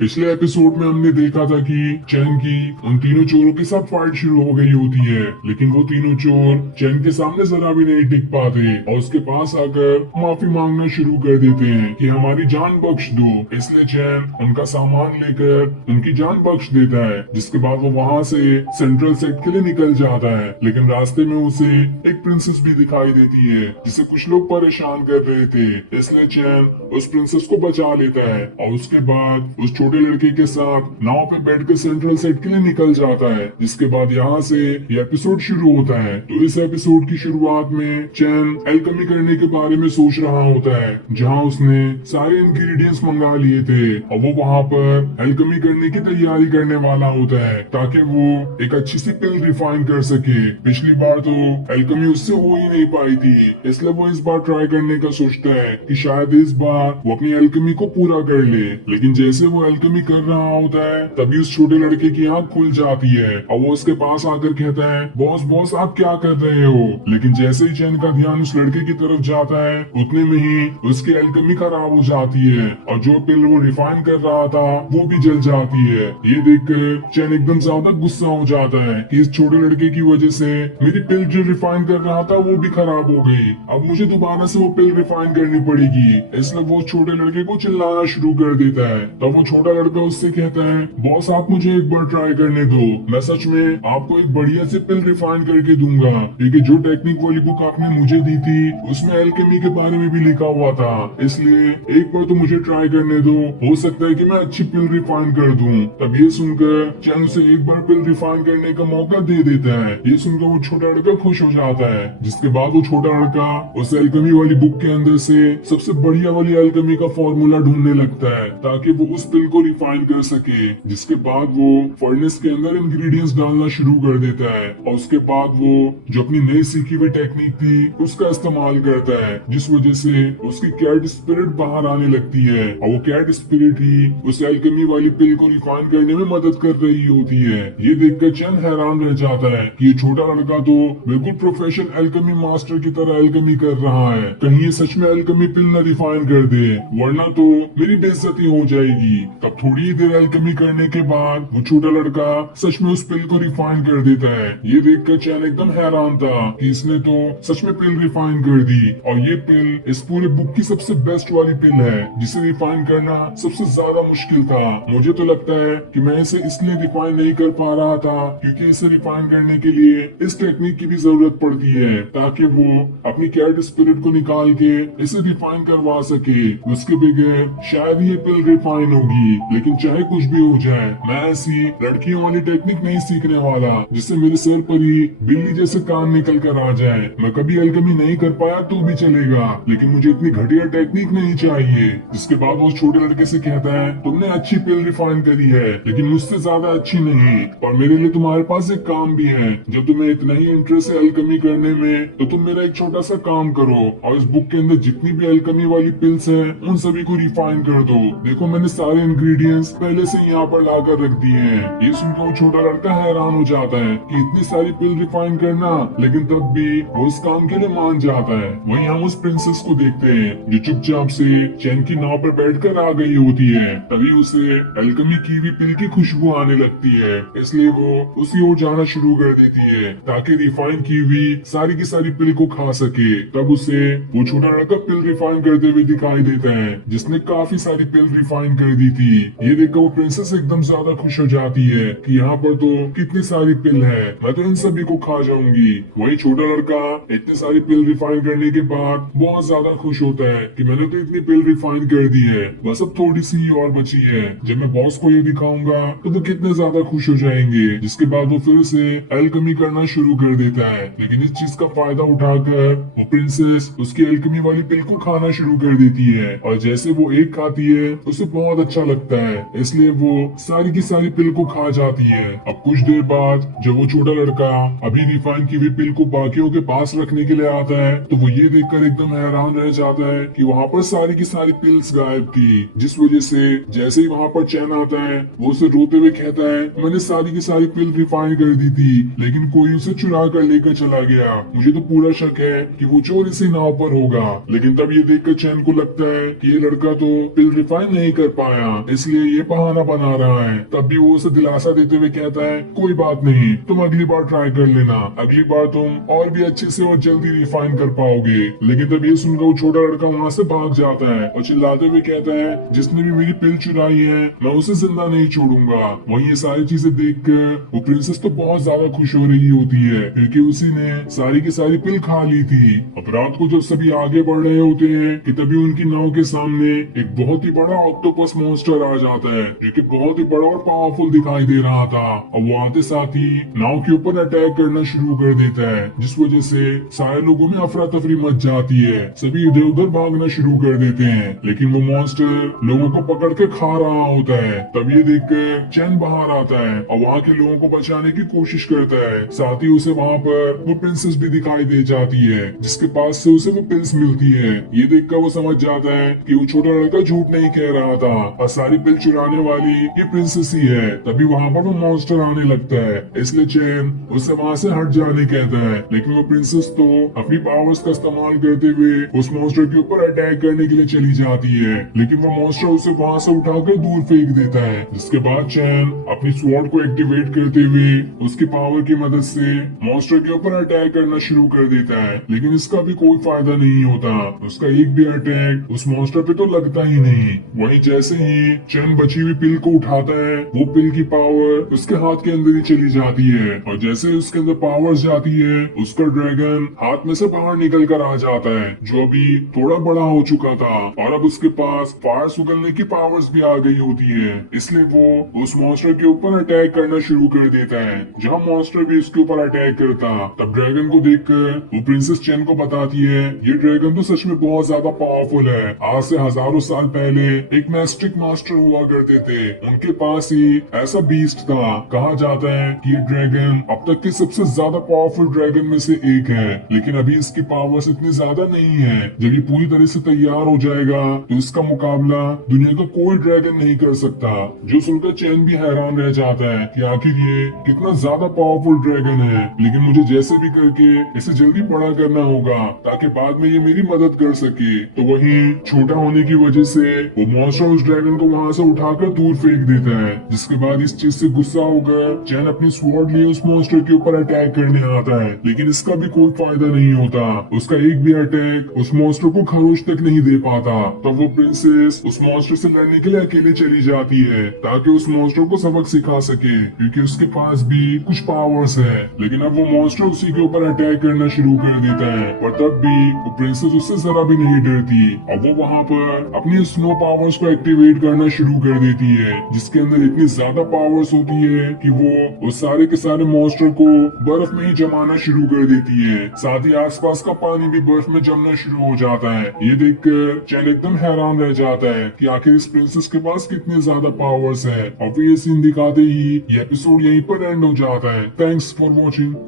पिछले एपिसोड में हमने देखा था कि चैन की उन तीनों चोरों के साथ फाइट शुरू हो गई होती है, लेकिन वो तीनों चोर चैन के सामने जरा भी नहीं टिक पाते और उसके पास आकर माफी मांगना शुरू कर देते हैं कि हमारी जान बख्श दो। इसलिए चैन उनका सामान लेकर उनकी जान बख्श देता है, जिसके बाद वो वहाँ से सेंट्रल सेट के लिए निकल जाता है। लेकिन रास्ते में उसे एक प्रिंसेस भी दिखाई देती है जिसे कुछ लोग परेशान कर रहे थे, इसलिए चैन उस प्रिंसेस को बचा लेता है और उसके बाद उस छोटे लड़के के साथ नाव पे बैठकर सेंट्रल सेट के लिए निकल जाता है। जिसके बाद यहाँ से ये एपिसोड शुरू होता है। तो इस एपिसोड की शुरुआत में चैन एल्केमी करने के बारे में सोच रहा होता है, जहाँ उसने सारे इंग्रेडिएंट्स मंगा लिए थे और वो वहाँ पर एल्केमी करने की तैयारी करने वाला होता है ताकि वो एक अच्छी सी पिल रिफाइन कर सके। पिछली बार तो एल्केमी उससे हो ही नहीं पाई थी, इसलिए वो इस बार ट्राई करने का सोचता है कि शायद इस बार वो अपनी एल्केमी को पूरा कर ले। लेकिन जैसे वो एल्केमी कर रहा होता है तभी उस छोटे लड़के की आंख खुल जाती है और वो उसके पास आकर कहता है, बॉस बॉस आप क्या कर रहे हो। लेकिन जैसे ही चैन का ध्यान उस लड़के की तरफ जाता है उतने में ही उसकी एल्केमी खराब हो जाती है और जो पिल वो रिफाइन कर रहा था वो भी जल जाती है। ये देखकर चैन एकदम ज्यादा गुस्सा हो जाता है कि इस छोटे लड़के की वजह से मेरी पिल जो रिफाइन कर रहा था वो भी खराब हो गई, अब मुझे दोबारा से वो पिल रिफाइन करनी पड़ेगी। इसलिए वो छोटे लड़के को चिल्लाना शुरू कर देता है। तब वो छोटा लड़का उससे कहता है, बॉस आप मुझे एक बार ट्राई करने दो, मैं सच में आपको एक बढ़िया से पिल रिफाइन करके दूंगा, क्योंकि जो टेक्निक वाली बुक आपने मुझे दी थी उसमें एल्केमी के बारे में भी लिखा हुआ था, इसलिए एक बार तो मुझे ट्राई करने दो, हो सकता है कि मैं अच्छी पिल रिफाइन कर दूं। तब ये सुनकर चैन उसे एक बार पिल रिफाइन करने का मौका दे देता है। ये सुनकर वो छोटा लड़का खुश हो जाता है। जिसके बाद वो छोटा लड़का उस एल्केमी वाली बुक के अंदर से सबसे बढ़िया वाली एल्केमी का फॉर्मूला ढूंढने लगता है ताकि वो उस पिल को रिफाइन कर सके। जिसके बाद वो फर्नेस के अंदर इंग्रेडिएंट्स डालना शुरू कर देता है और उसके बाद वो जो अपनी नई सीखी हुई टेक्निक थी उसका इस्तेमाल करता है, जिस वजह से उसकी कैट स्पिरिट बाहर आने लगती है और वो कैट स्पिरिट ही उस एल्केमी वाली पिल को रिफाइन करने में मदद कर रही होती है। ये देखकर चैन हैरान रह जाता है कि ये छोटा लड़का तो बिल्कुल प्रोफेशनल एल्केमी मास्टर की तरह एल्केमी कर रहा है, कहीं ये सच में एल्केमी पिल न रिफाइन कर दे वरना तो मेरी बेइज्जती हो जाएगी। तब थोड़ी ही देर एल्केमी करने के बाद वो छोटा लड़का सच में उस पिल को रिफाइन कर देता है। ये देखकर चैन एकदम हैरान था कि इसने तो सच में पिल रिफाइन कर दी और ये पिल इस पूरे बुक की सबसे बेस्ट वाली पिल है जिसे रिफाइन करना सबसे ज्यादा मुश्किल था। मुझे तो लगता है कि मैं इसे इसलिए रिफाइन नहीं कर पा रहा था क्योंकि इसे रिफाइन करने के लिए इस टेक्निक की भी जरूरत पड़ती है ताकि वो अपनी कैट स्पिरिट को निकाल के इसे रिफाइन करवा सके। उसके बगैर शायद ये पिल रिफाइन होगी। लेकिन चाहे कुछ भी हो जाए मैं ऐसी लड़कियों वाली टेक्निक नहीं सीखने वाला जिससे मेरे सर पर ही बिल्ली जैसे कान निकल कर आ जाए। मैं कभी एल्केमी नहीं कर पाया तो भी चलेगा, लेकिन मुझे इतनी घटिया टेक्निक नहीं चाहिए। जिसके बाद वो छोटे लड़के से कहता है, तुमने अच्छी पिल रिफाइन करी है लेकिन मुझसे ज्यादा अच्छी नहीं, और मेरे लिए तुम्हारे पास एक काम भी है। जब तुम्हें इतना ही इंटरेस्ट है एल्केमी करने में तो तुम मेरा एक छोटा सा काम करो और इस बुक के अंदर जितनी भी एल्केमी वाली पिल्स हैं उन सभी को रिफाइन कर दो। देखो मैंने सारे इंग्रेडिएंट्स पहले से यहाँ पर लाकर रख दिए हैं। ये सुनकर वो छोटा लड़का हैरान हो जाता है कि इतनी सारी पिल रिफाइन करना, लेकिन तब भी वो इस काम के लिए मान जाता है। वहीं हम उस प्रिंसेस को देखते हैं जो चुपचाप से चैन की नाव पर बैठकर आ गई होती है। तभी उसे एल्केमी की भी पिल की खुशबू आने लगती है, इसलिए वो उसी ओर जाना शुरू कर देती है ताकि रिफाइन की हुई सारी की सारी पिल को खा सके। तब उसे वो छोटा लड़का पिल रिफाइन करते हुए दिखाई देता है जिसने काफी सारी पिल रिफाइन कर दी थी। ये देखकर वो प्रिंसेस एकदम ज्यादा खुश हो जाती है कि यहाँ पर तो कितनी सारी पिल है, मैं तो इन सभी को खा जाऊंगी। वही छोटा लड़का इतनी सारी पिल रिफाइन करने के बाद बहुत ज्यादा खुश होता है कि मैंने तो इतनी पिल रिफाइन कर दी है, बस अब थोड़ी सी ही और बची है। जब मैं बॉस को ये दिखाऊंगा तो वो कितने ज्यादा खुश हो जाएंगे। जिसके बाद वो फिर से एल्केमी करना शुरू कर देता है, लेकिन इस चीज का फायदा उठाकर वो प्रिंसेस उसकी एल्केमी वाली पिल को खाना शुरू कर देती है और जैसे वो एक खाती है उसे बहुत अच्छा लगता है, इसलिए वो सारी की सारी पिल को खा जाती है। अब कुछ देर बाद जब वो छोटा लड़का अभी रिफाइन की हुई पिल को बाकियों के पास रखने के लिए आता है तो वो ये देखकर एकदम हैरान रह जाता है कि वहाँ पर सारी की सारी पिल्स गायब थी, जिस वजह से जैसे ही वहाँ पर चैन आता है वो उसे रोते हुए कहता है, मैंने सारी की सारी पिल रिफाइन कर दी थी लेकिन कोई उसे चुरा कर लेकर चला गया, मुझे तो पूरा शक है कि वो चोर इसी नाव पर होगा। लेकिन तब ये देखकर चैन को लगता है कि ये लड़का तो पिल रिफाइन नहीं कर पाया, इसलिए ये बहाना बना रहा है। तब भी वो उसे दिलासा देते हुए कहता है कोई बात नहीं, तुम अगली बार ट्राई कर लेना, अगली बार तुम और भी अच्छे से और जल्दी रिफाइन कर पाओगे। लेकिन तब ये सुनकर वो छोटा लड़का वहाँ से भाग जाता है और चिल्लाते हुए कहता है जिसने भी मेरी पिल चुराई है मैं उसे जिंदा नहीं छोड़ूंगा। वहीं ये सारी चीजें देखकर वो प्रिंसेस तो बहुत ज्यादा खुश हो रही होती है क्योंकि उसी ने सारी की सारी पिल खा ली थी। अब रात को जब सभी आगे बढ़ रहे होते हैं कि तभी उनकी नाव के सामने एक बहुत ही बड़ा ऑक्टोपस मॉन्स्टर आ जाता है जो कि बहुत ही बड़ा और पावरफुल दिखाई दे रहा था। और वो आते साथ ही नाव के ऊपर अटैक करना शुरू कर देता है जिस वजह से सारे लोगों में अफरा तफरी मच जाती है। सभी इधर उधर भागना शुरू कर देते हैं लेकिन वो मॉन्स्टर लोगों को पकड़ के खा रहा होता है। तब ये देखकर चैन बाहर आता है और वहाँ के लोगों को बचाने की कोशिश करता है। साथ ही उसे वहाँ पर वो प्रिंसेस भी दिखाई दे जाती है जिसके पास से उसे वो पिल्स मिलती है। ये देखकर वो समझ जाता है कि वो छोटा लड़का झूठ नहीं कह रहा था और सारी पिल चुराने वाली ये प्रिंसेस ही है। तभी वहाँ पर वो मॉन्स्टर आने लगता है इसलिए चैन उसे वहाँ से हट जाने कहता है लेकिन वो प्रिंसेस तो अपनी पावर्स का इस्तेमाल करते हुए उस मॉन्स्टर के ऊपर अटैक करने के लिए चली जाती है लेकिन वो मॉन्स्टर उसे वहाँ से उठाकर दूर फेंक देता है। जिसके बाद चैन अपनी स्वॉर्ड को एक्टिवेट करते हुए उसकी पावर की मदद से मॉन्स्टर के ऊपर अटैक करना शुरू कर देता है लेकिन इसका भी कोई फायदा नहीं होता। उसका एक भी अटैक उस मॉन्स्टर पे तो लगता ही नहीं। वहीं जैसे ही चैन बची हुई पिल को उठाता है वो पिल की पावर उसके हाथ के अंदर ही चली जाती है और जैसे ही उसके अंदर पावर जाती है उसका ड्रैगन हाथ में से बाहर निकल कर आ जाता है जो अभी थोड़ा बड़ा हो चुका था और अब उसके पास फायर सुगलने की पावर्स भी आ गई होती है। इसलिए वो उस मॉन्स्टर के ऊपर अटैक करना शुरू कर देता है। जहाँ मॉन्स्टर भी उसके ऊपर अटैक करता तब ड्रैगन को देखकर वो प्रिंसेस चैन को बताती है ये ड्रैगन तो सच में बहुत ज्यादा पावरफुल है। आज से हजारों साल पहले एक मैस्ट्रिक मास्टर हुआ करते थे, उनके पास ही ऐसा बीस्ट था। कहा जाता है कि ये ड्रैगन अब तक के सबसे ज्यादा पावरफुल ड्रैगन में से एक है लेकिन अभी इसकी पावर्स इतनी ज्यादा नहीं है। जब ये पूरी तरह से तैयार हो जाएगा तो इसका मुकाबला दुनिया का कोई ड्रैगन नहीं कर सकता। जो सुनकर चैन भी हैरान रह जाता है कि आखिर ये कितना ज्यादा पावरफुल ड्रैगन है लेकिन मुझे जैसे भी करके इसे जल्दी बड़ा करना होगा ताकि बाद में ये मेरी मदद कर सके। तो वहीं छोटा होने की वजह से वो मॉन्स्टर उस ड्रैगन को वहां से उठाकर दूर फेंक देता है। जिसके बाद इस चीज से गुस्सा होकर चैन अपनी स्वॉर्ड लिए उस मॉन्स्टर के ऊपर अटैक करने आता है लेकिन इसका भी कोई फायदा नहीं होता। उसका एक भी अटैक उस मॉन्स्टर को खरोच तक नहीं दे पाता। तब वो प्रिंसेस उस मॉन्स्टर से लड़ने के लिए अकेले चली जाती है ताकि उस मॉन्स्टर को सबक सिखा सके क्योंकि उसके पास भी कुछ पावर्स है। लेकिन अब वो मॉन्स्टर उसी के ऊपर अटैक करना शुरू कर देता है पर तब भी वो प्रिंसेस उससे जरा भी नहीं डरती। अब वो वहाँ पर अपनी स्नो पावर्स को एक्टिवेट करना शुरू कर देती है जिसके अंदर इतनी ज्यादा पावर्स होती है कि वो उस सारे के सारे मॉन्स्टर को बर्फ में ही जमाना शुरू कर देती है। साथ ही आसपास का पानी भी बर्फ में जमना शुरू हो जाता है। ये देखकर चैन एकदम हैरान रह जाता है कि आखिर इस प्रिंसेस के पास कितने ज्यादा पावर्स है। और फिर ये सीन दिखाते ही ये एपिसोड यहीं पर एंड हो जाता है। Thanks for watching.